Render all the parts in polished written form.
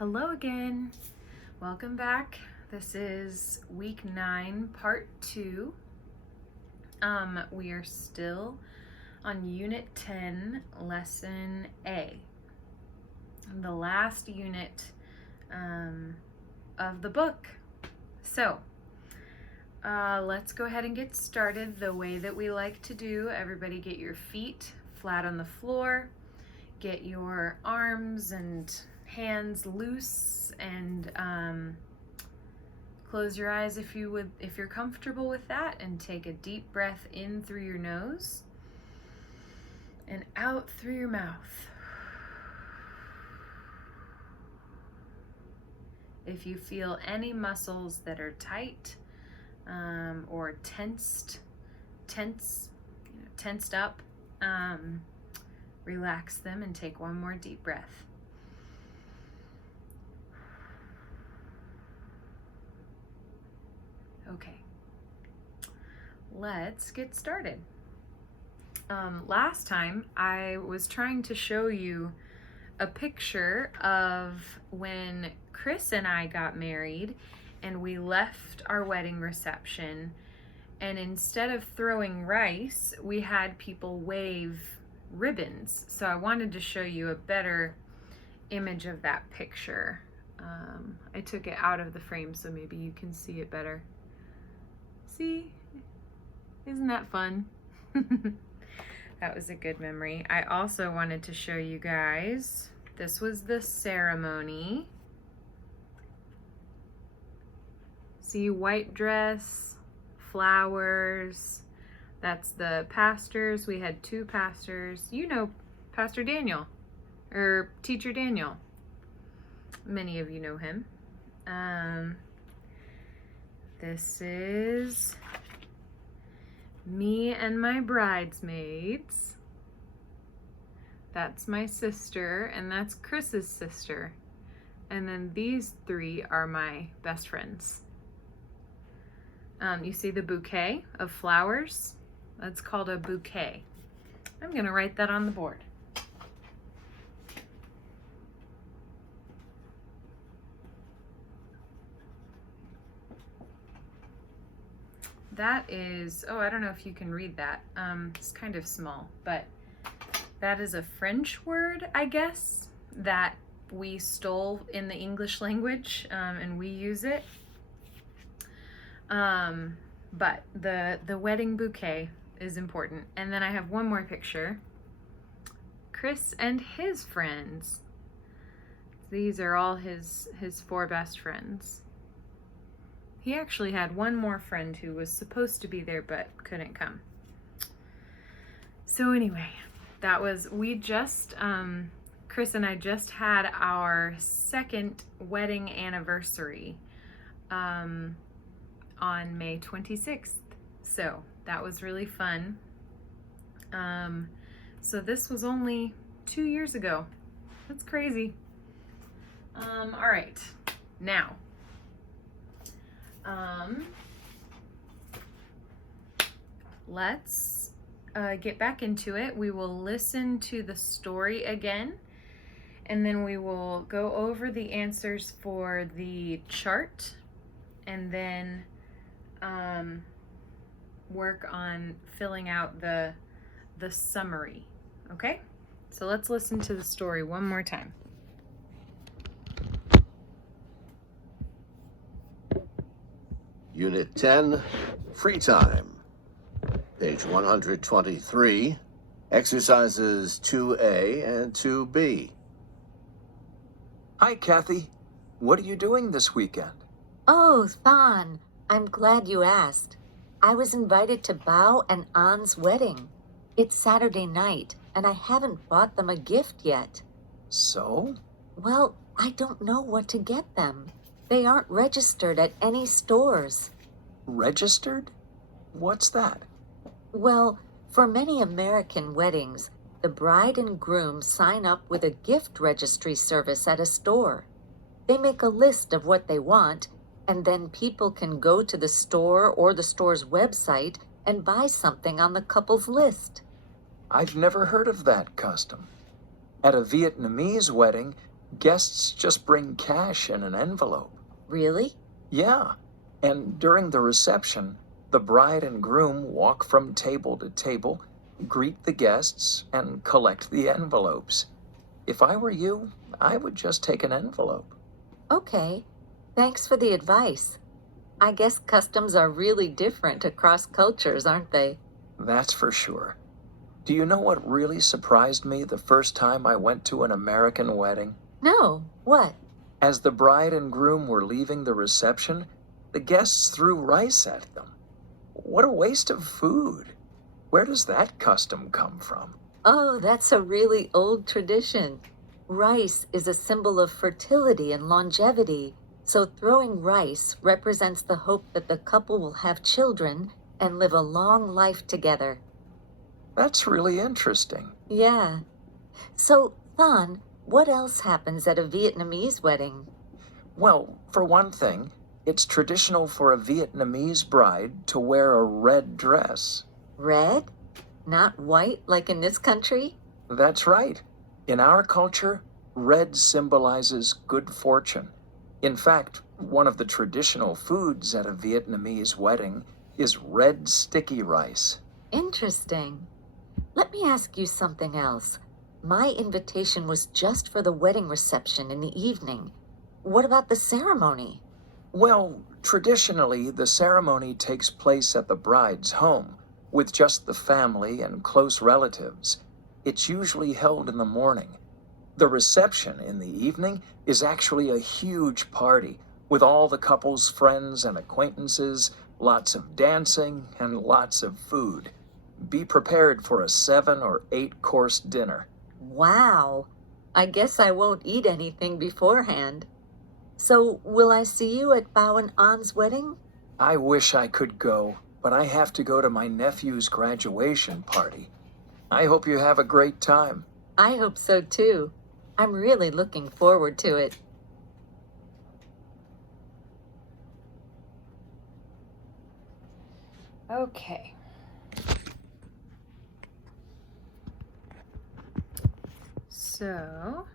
Hello again. Welcome back. This is week 9, part 2. We are still on unit 10, lesson A, the last unit of the book. So let's go ahead and get started the way that we like to do. Everybody get your feet flat on the floor, get your arms and hands loose, and close your eyes if you're comfortable with that, and take a deep breath in through your nose and out through your mouth. If you feel any muscles that are tight or tensed up, relax them and take one more deep breath. Okay, let's get started. Last time I was trying to show you a picture of when Chris and I got married and we left our wedding reception, and instead of throwing rice, we had people wave ribbons. So I wanted to show you a better image of that picture. I took it out of the frame so maybe you can see it better. See? Isn't that fun? That was a good memory. I also wanted to show you guys, this was the ceremony. See, white dress, flowers. That's the pastors. We had 2 pastors. You know Pastor Daniel, or Teacher Daniel. Many of you know him. This is me and my bridesmaids. That's my sister, and that's Chris's sister. And then these 3 are my best friends. You see the bouquet of flowers? That's called a bouquet. I'm gonna write that on the board. That is, oh, I don't know if you can read that. It's kind of small, but that is a French word, I guess, that we stole in the English language, and we use it. But the wedding bouquet is important. And then I have one more picture. Chris and his friends. These are all his 4 best friends. He actually had one more friend who was supposed to be there but couldn't come. So anyway, that was, Chris and I just had our 2nd wedding anniversary on May 26th. So that was really fun. So this was only 2 years ago. That's crazy. All right, now. Let's get back into it. We will listen to the story again, and then we will go over the answers for the chart, and then work on filling out the summary. Okay? So let's listen to the story one more time. Unit 10, Free Time. Page 123, exercises 2A and 2B. Hi, Kathy. What are you doing this weekend? Oh, Thon, I'm glad you asked. I was invited to Bao and An's wedding. It's Saturday night, and I haven't bought them a gift yet. So? Well, I don't know what to get them. They aren't registered at any stores. Registered? What's that? Well, for many American weddings, the bride and groom sign up with a gift registry service at a store. They make a list of what they want, and then people can go to the store or the store's website and buy something on the couple's list. I've never heard of that custom. At a Vietnamese wedding, Guests just bring cash in an envelope. Really? Yeah, and during the reception, the bride and groom walk from table to table, greet the guests, and collect the envelopes. If I were you, I would just take an envelope. Okay. Thanks for the advice. I guess customs are really different across cultures, aren't they? That's for sure. Do you know what really surprised me the first time I went to an American wedding? No. What? As the bride and groom were leaving the reception, the guests threw rice at them. What a waste of food. Where does that custom come from? Oh, that's a really old tradition. Rice is a symbol of fertility and longevity, so throwing rice represents the hope that the couple will have children and live a long life together. That's really interesting. Yeah. So, Thon, what else happens at a Vietnamese wedding? Well, for one thing, it's traditional for a Vietnamese bride to wear a red dress. Red? Not white like in this country? That's right. In our culture, red symbolizes good fortune. In fact, one of the traditional foods at a Vietnamese wedding is red sticky rice. Interesting. Let me ask you something else. My invitation was just for the wedding reception in the evening. What about the ceremony? Well, traditionally, the ceremony takes place at the bride's home, with just the family and close relatives. It's usually held in the morning. The reception in the evening is actually a huge party, with all the couple's friends and acquaintances, lots of dancing, and lots of food. Be prepared for a 7 or 8-course dinner. Wow. I guess I won't eat anything beforehand. So, will I see you at Bao and An's wedding? I wish I could go, but I have to go to my nephew's graduation party. I hope you have a great time. I hope so too. I'm really looking forward to it. Okay. So,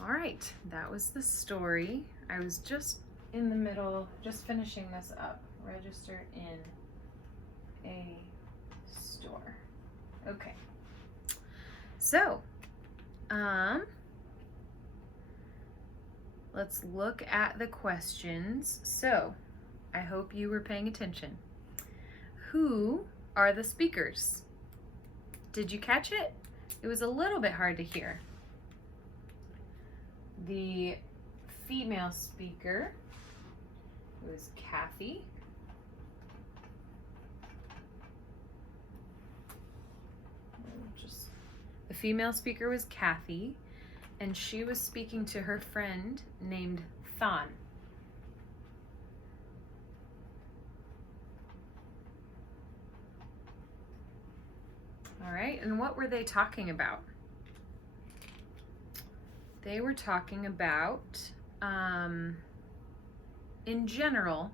all right, that was the story. I was just in the middle, just finishing this up. Register in a store. Okay. So, let's look at the questions. So, I hope you were paying attention. Who are the speakers? Did you catch it? It was a little bit hard to hear. The female speaker was Kathy. The female speaker was Kathy, and she was speaking to her friend named Thon. All right, and what were they talking about? They were talking about, in general,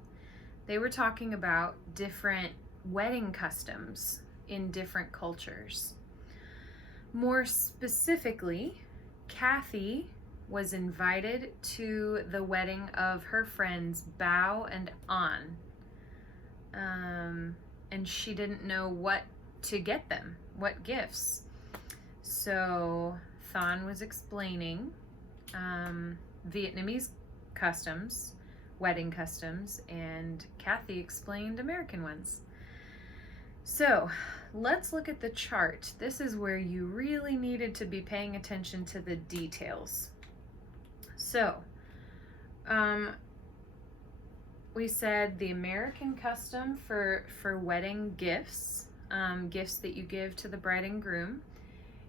they were talking about different wedding customs in different cultures. More specifically, Kathy was invited to the wedding of her friends Bao and An, and she didn't know what to get them, what gifts. So Thon was explaining Vietnamese customs, wedding customs, and Kathy explained American ones. So let's look at the chart. This is where you really needed to be paying attention to the details. So we said the American custom for wedding gifts, gifts that you give to the bride and groom,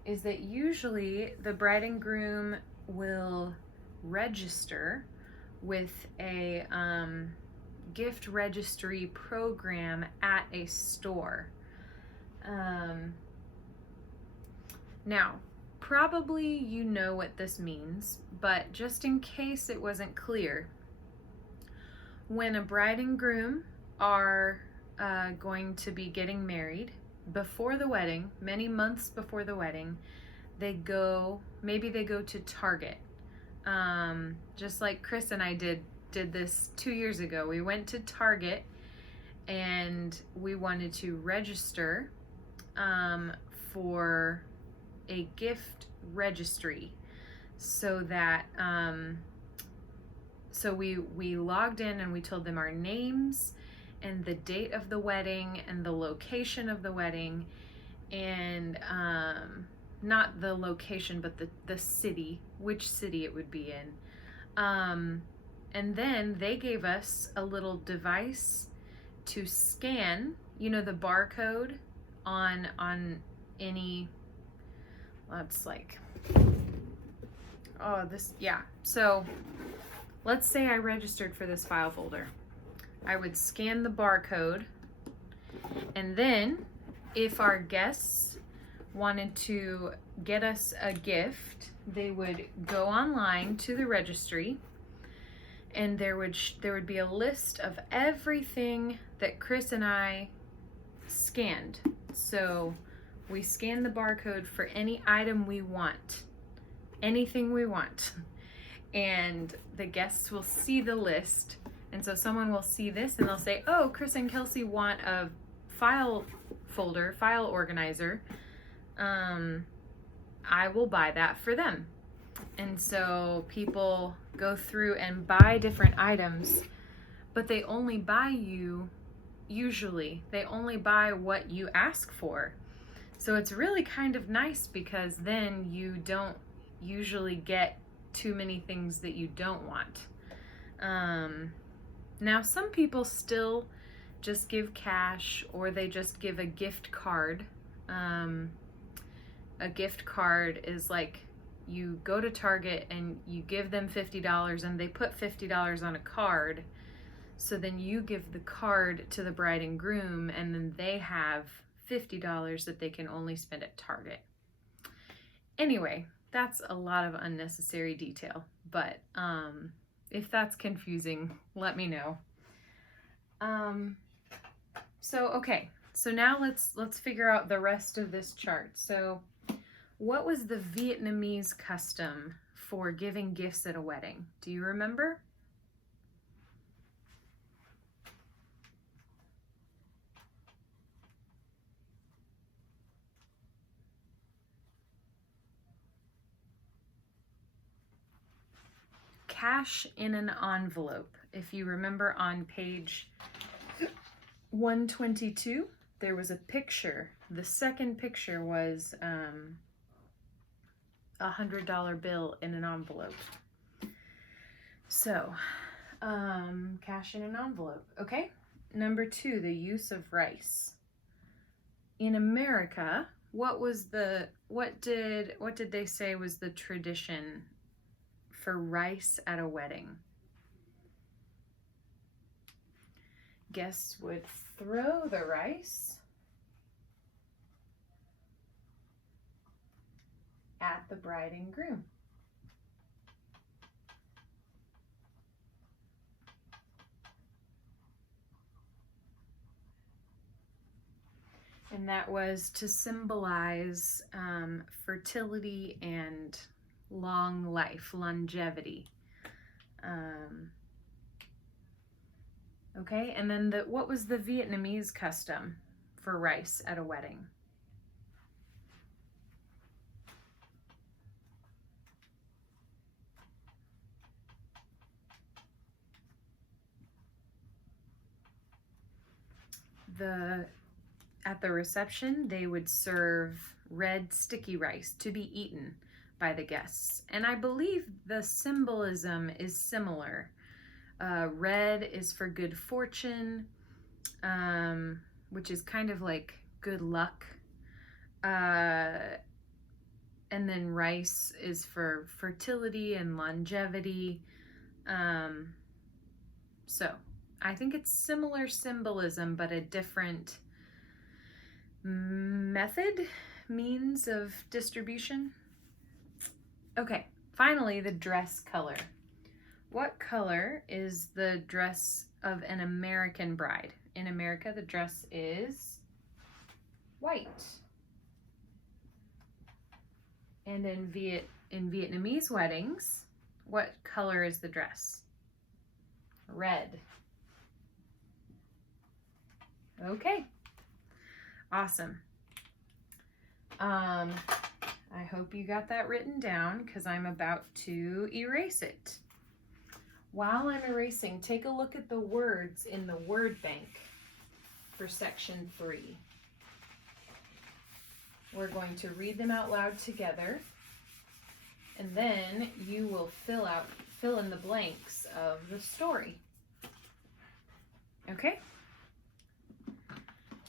is that usually the bride and groom will register with a gift registry program at a store. Now, probably you know what this means, but just in case it wasn't clear, when a bride and groom are going to be getting married, before the wedding, many months before the wedding, they go maybe they go to Target. Just like Chris and I did this 2 years ago. We went to Target and we wanted to register for a gift registry, so that so we logged in and we told them our names and the date of the wedding and the location of the wedding, and not the location but the city, which city it would be in, and then they gave us a little device to scan, you know, the barcode on any, let's like, oh, this, yeah. So let's say I registered for this file folder. I would scan the barcode, and then if our guests wanted to get us a gift, they would go online to the registry, and there would be a list of everything that Chris and I scanned. So we scan the barcode for any item we want, anything we want, and the guests will see the list. And so someone will see this and they'll say, oh, Chris and Kelsey want a file folder, file organizer. I will buy that for them. And so people go through and buy different items, but they only buy they only buy what you ask for. So it's really kind of nice, because then you don't usually get too many things that you don't want. Now some people still just give cash, or they just give a gift card. A gift card is like, you go to Target and you give them $50 and they put $50 on a card. So then you give the card to the bride and groom, and then they have $50 that they can only spend at Target. Anyway, that's a lot of unnecessary detail, but if that's confusing, let me know. Okay, so now let's figure out the rest of this chart. So what was the Vietnamese custom for giving gifts at a wedding? Do you remember? Cash in an envelope. If you remember on page 122, there was a picture. The second picture was $100 bill in an envelope. So, cash in an envelope. Okay. Number 2, the use of rice. In America, what did they say was the tradition for rice at a wedding? Guests would throw the rice at the bride and groom. And that was to symbolize fertility and long life, longevity. Okay, and then what was the Vietnamese custom for rice at a wedding? At the reception, they would serve red sticky rice to be eaten by the guests. And I believe the symbolism is similar. Red is for good fortune, which is kind of like good luck. And then rice is for fertility and longevity. So I think it's similar symbolism, but a different means of distribution. Okay, finally, the dress color. What color is the dress of an American bride? In America, the dress is white. And in In Vietnamese weddings, what color is the dress? Red. Okay. Awesome. I hope you got that written down because I'm about to erase it. While I'm erasing, take a look at the words in the word bank for section 3. We're going to read them out loud together, and then you will fill in the blanks of the story. Okay?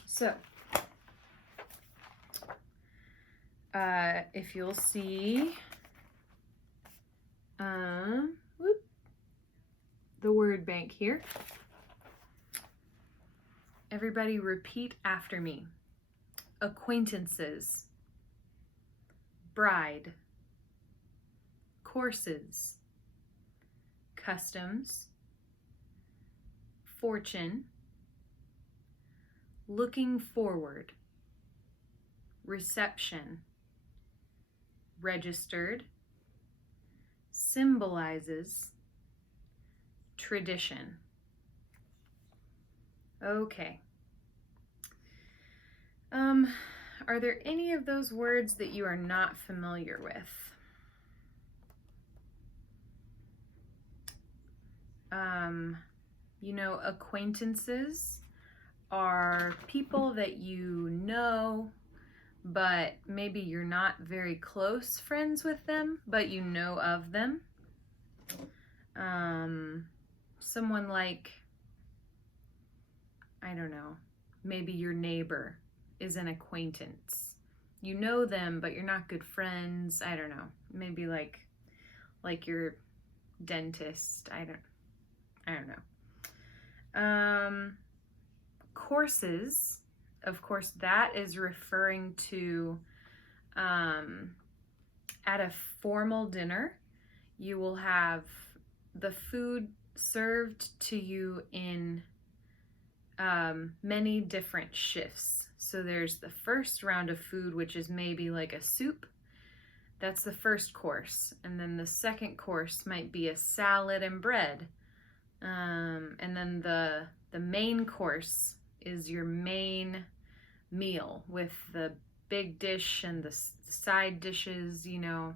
So, if you'll see the word bank here, everybody repeat after me. Acquaintances, bride, courses, customs, fortune, looking forward, reception, registered, symbolizes, tradition. Okay. Are there any of those words that you are not familiar with? You know, acquaintances are people that you know, but maybe you're not very close friends with them, but you know of them. Someone like, I don't know, maybe your neighbor is an acquaintance. You know them, but you're not good friends. I don't know. Maybe like your dentist. I don't know. Courses, of course, that is referring to at a formal dinner, you will have the food served to you in many different shifts. So there's the first round of food, which is maybe like a soup. That's the first course. And then the second course might be a salad and bread. And then the main course is your main meal with the big dish and the side dishes, you know,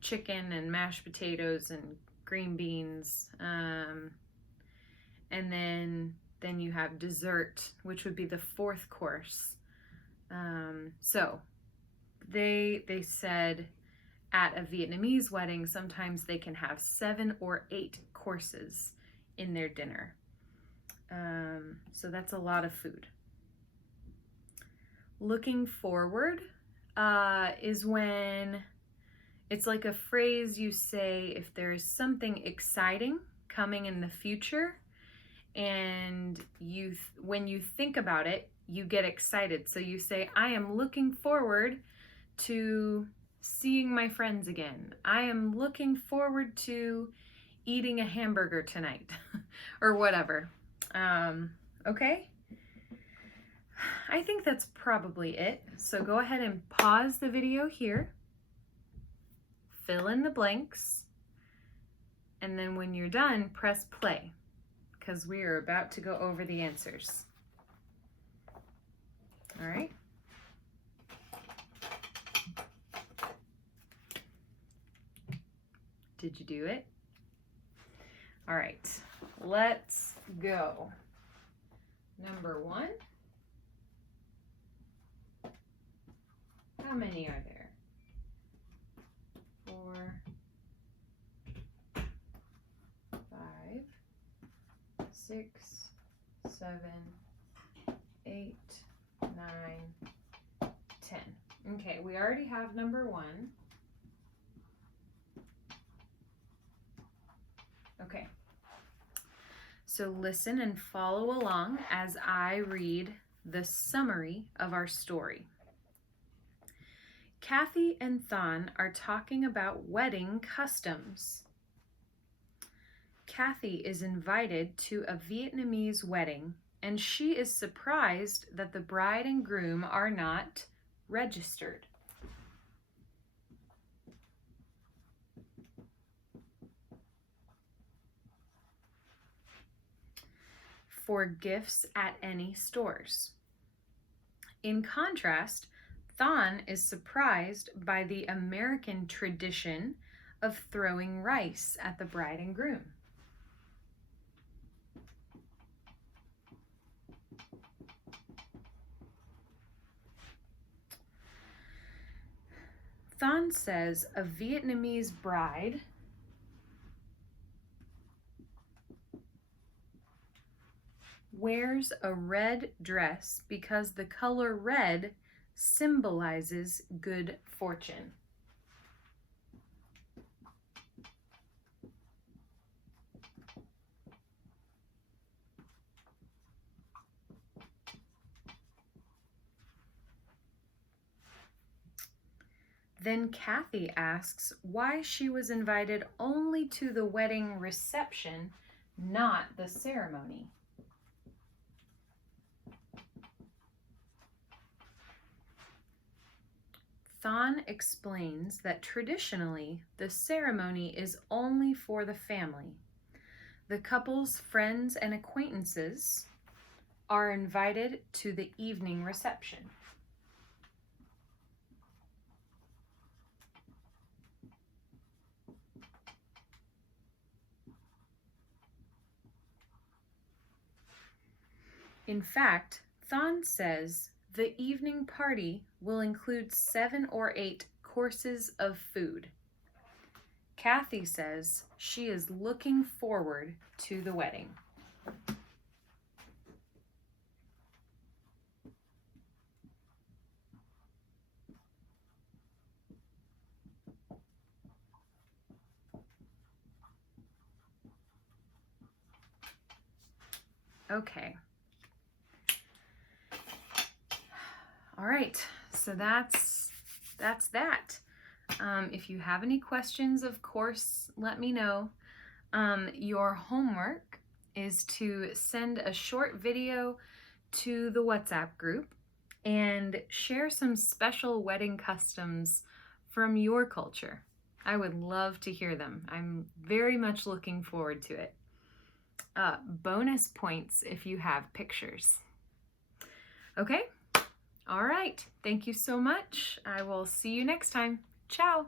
chicken and mashed potatoes and green beans. And then you have dessert, which would be the fourth course. So they said at a Vietnamese wedding, sometimes they can have 7 or 8 courses in their dinner. So that's a lot of food. Looking forward is when it's like a phrase you say if there's something exciting coming in the future, and when you think about it, you get excited. So you say, I am looking forward to seeing my friends again. I am looking forward to eating a hamburger tonight or whatever. Okay? I think that's probably it. So go ahead and pause the video here, fill in the blanks, and then when you're done, press play, because we are about to go over the answers. All right? Did you do it? All right, let's go. Number 1. How many are there? 4, 5, 6, 7, 8, 9, 10. Okay, we already have number 1. Okay. So listen and follow along as I read the summary of our story. Kathy and Thon are talking about wedding customs. Kathy is invited to a Vietnamese wedding, and she is surprised that the bride and groom are not registered. for gifts at any stores. In contrast, Thon is surprised by the American tradition of throwing rice at the bride and groom. Thon says a Vietnamese bride wears a red dress because the color red symbolizes good fortune. Then Kathy asks why she was invited only to the wedding reception, not the ceremony. Thon explains that traditionally the ceremony is only for the family. The couple's friends and acquaintances are invited to the evening reception. In fact, Thon says the evening party will include 7 or 8 courses of food. Kathy says she is looking forward to the wedding. Okay. All right, so that's that. If you have any questions, of course, let me know. Your homework is to send a short video to the WhatsApp group and share some special wedding customs from your culture. I would love to hear them. I'm very much looking forward to it. Bonus points if you have pictures. Okay? All right. Thank you so much. I will see you next time. Ciao.